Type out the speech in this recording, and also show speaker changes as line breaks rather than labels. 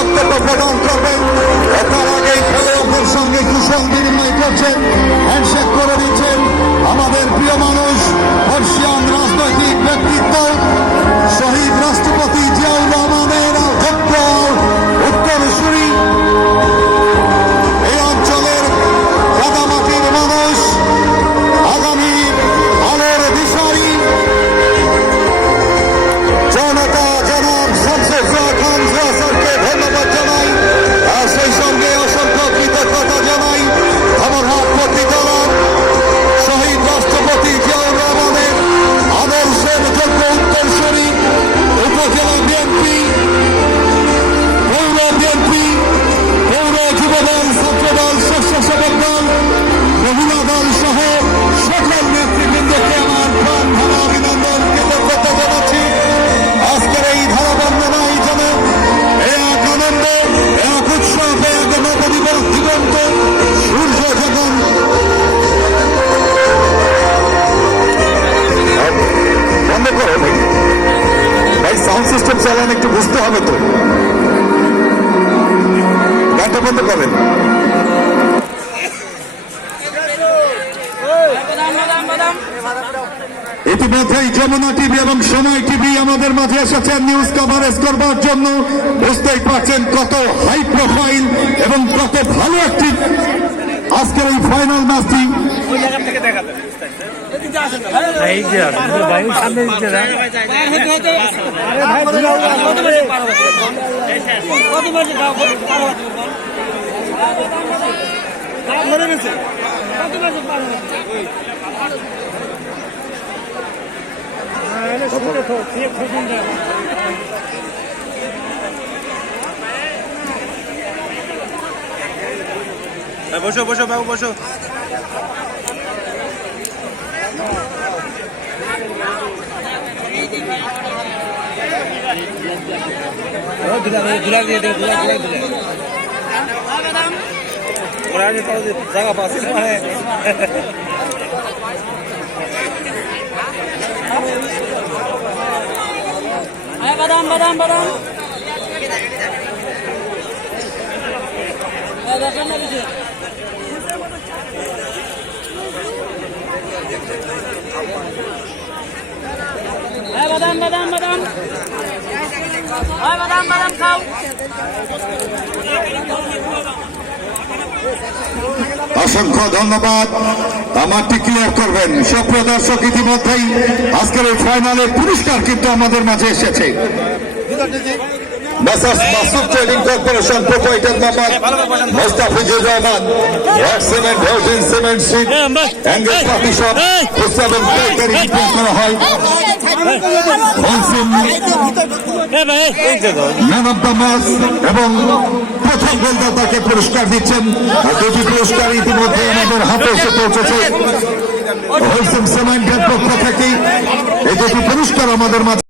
বক্তব্য প্রদান করবেন। তার আগে খেলোয়াড়দের সঙ্গে কুশল বিনিময় করছেন। হ্যান্ডশেক করে দিচ্ছেন আমাদের বুঝতে হবে তো। গানটা বন্ধ করেন। ইতিমধ্যেই যমুনা টিভি এবং সময় টিভি আমাদের মাঝে এসেছেন নিউজ কভারেজ করবার জন্য বুঝতেই পারছেন কত হাই প্রোফাইল এবং কত ভালো একটি আজকের এই ফাইনাল ম্যাচটি
এই বসো বসো বাবু বসো। জায়গা পাচ্ছে মানে। বাদাম বাদাম বাদাম। বাদাম বাদাম বাদাম। হ্যাঁ বাদাম বাদাম খাও।
অসংখ্য ধন্যবাদ। আমারটি ক্লিয়ার করবেন। সুপ্রিয় দর্শক, ইতিমধ্যেই আজকের এই ফাইনালে পুরস্কার কিন্তু আমাদের মাঝে এসেছে। Messrs Masud trading corporation proprietor Mohammad Mostafizur Rahman cement cement sheet angle coffee shop খুচরা এবং পাইকারি বিক্রি করা হয় ম্যান অফ দ্য ম্যাচ এবং প্রথম গোলদাতাকে পুরস্কার দিচ্ছেন দুটি পুরস্কার ইতিমধ্যে আমাদের হাতে এসে পৌঁছেছে হোলসেল সিমেন্টের পক্ষ থেকে এই দুটি পুরস্কার আমাদের মাঝে